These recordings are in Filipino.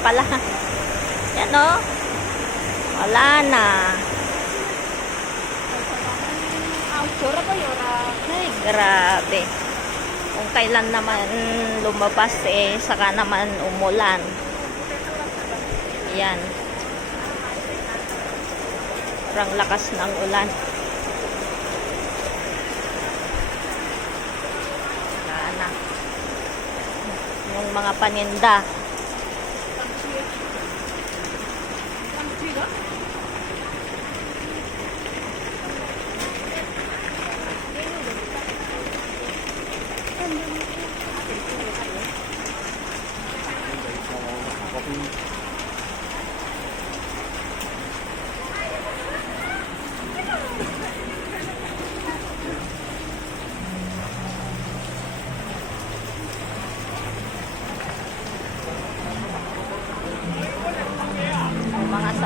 pala. Yan o. Wala na. Ay, grabe. Kung kailan naman lumabas eh, saka naman umulan. Yan. Parang lakas ng ulan. Wala na. Yung mga paninda. Yung mga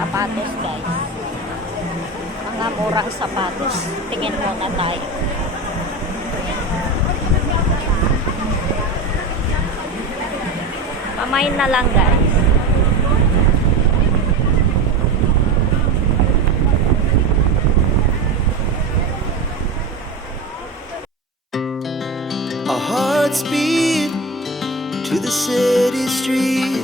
sapatos guys. Mga murang sapatos. Tingin muna tayo. Pamain na lang guys. Our hearts beat to the city streets.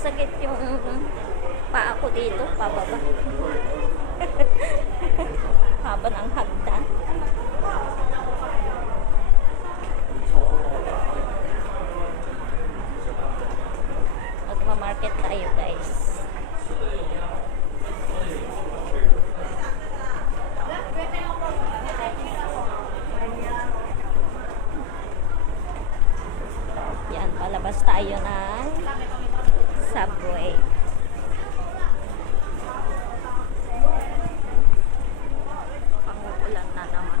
Sakit yung paa ko dito, pababa. Haba ng hagdan. Magma-market tayo guys. Yan, palabas tayo ng subway. Panguulan na naman.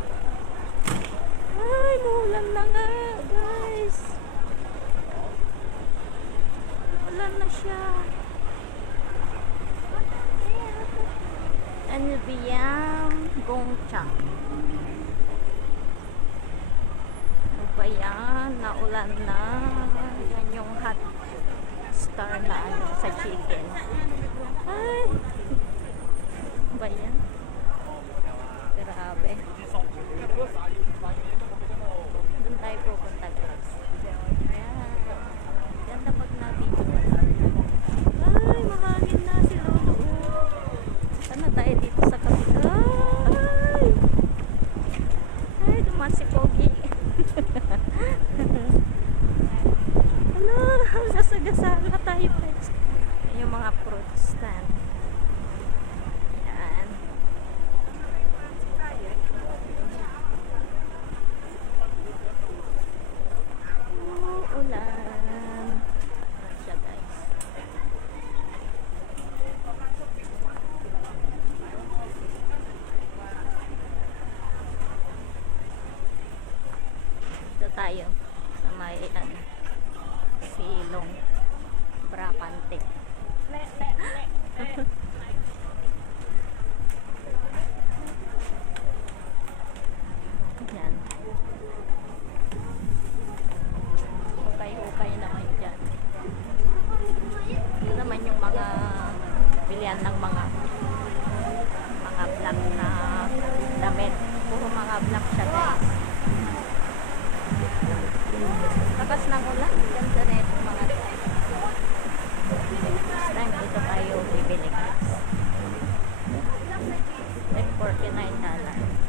Ay, muulan na nga, guys. Ulan na siya. Ano ba yan? Gongchang. Ano ba yan? Naulan na. Yan yung hot star na ano sa chicken. Ay! Ano ba yan? Grabe. Doon tayo pupunta guys. Ayan. Ganda pag na-video. Fruit stand. Yan. Uulan. Ayan siya guys. Dito tayo sa may ano, silong Brapante. Yan. Hukay-hukay naman dyan. Ito naman yung mga bilian ng mga mga black na damit. Puro mga black siya guys. Lakas ng ulan. Ganda na yung mga Next time dito tayo bibili guys. Like $49.